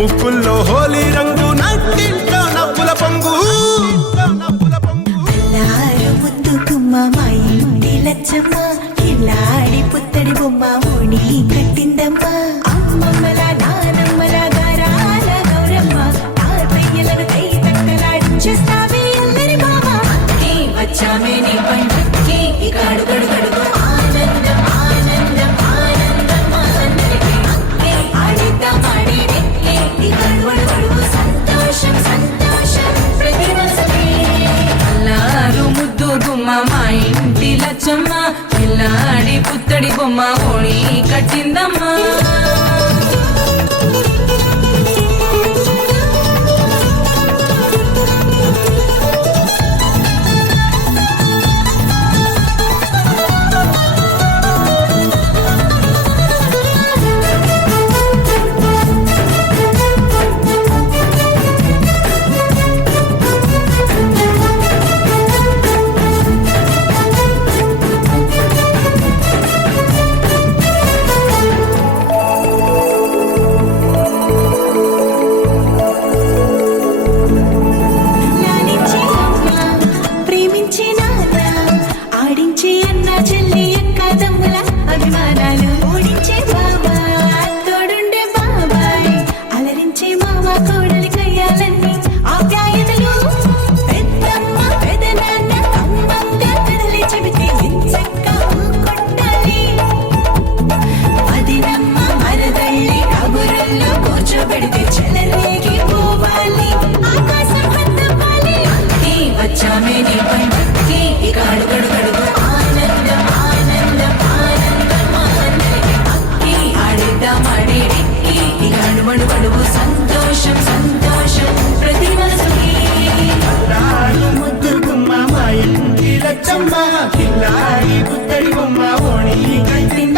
ముక్కుల్లో హోలీ రంగు నట్టింట్లో నవ్వుల పొంగు ముద్దు గుమ్మ మా ఇంటి లచ్చమ్మ కిల్లాడి పుత్తడి బొమ్మ ఓణి కట్టిందమ్మ అమ్మమ్మల నానమ్మల గారాల గౌరమ్మ తాతయ్యలను కై తక్కలాడించేస్తావే అల్లరి మామ వచ్చామే నీ పండుక్కి ఇక అడుగడు గడుగు ఆనందం ఆనందం ఆనందం అందరికీ అక్కే ఆడిద్దాం ఆడేదే ఇక అడుగడు గడుగు సంతోషం సంతోషం ప్రతి మనసుకి అల్లారు ముద్దు గుమ్మ మా ఇంటి లచ్చమ్మ పిల్లాడి పుత్తడి బొమ్మ ఓణి కట్టిందమ్మా లాలించే అమ్మ ప్రేమించే నాన్న ఆడించే అన్న చెల్లి అక్క తమ్ముల అభిమానాలు ఓడించే బాబా తోడుండే బాబాయ్ అలరించే మామ కోడలి కయ్యాలన్నీ ఆప్యాయతలు పెద్దమ్మ పెదనాన్న అమ్మంగా కథలే చెబితే ఎంచక్కా కొట్టాలి అదినమ్మ మరదళ్ళి కబురుల్లో కూర్చోబెడితే చెలరేగి పోవాలి ఆకాశం పెద్దవాలి అక్కి వచ్చామే నీ పండుక్కి ఇక అడుగడు గడుగు ఆనందం ఆనందం ఆనందం అందరికీ అక్కి ఆడిద్దాం ఆడేది ఇక అడుగడు గడుగు సంతోషం సంతోషం ప్రతి మనసుకి ముద్దు గుమ్మ మా ఇంటి లచ్చమ్మ కిల్లాడి పుత్తడి బొమ్మ ఓణి కట్టిందమ్మ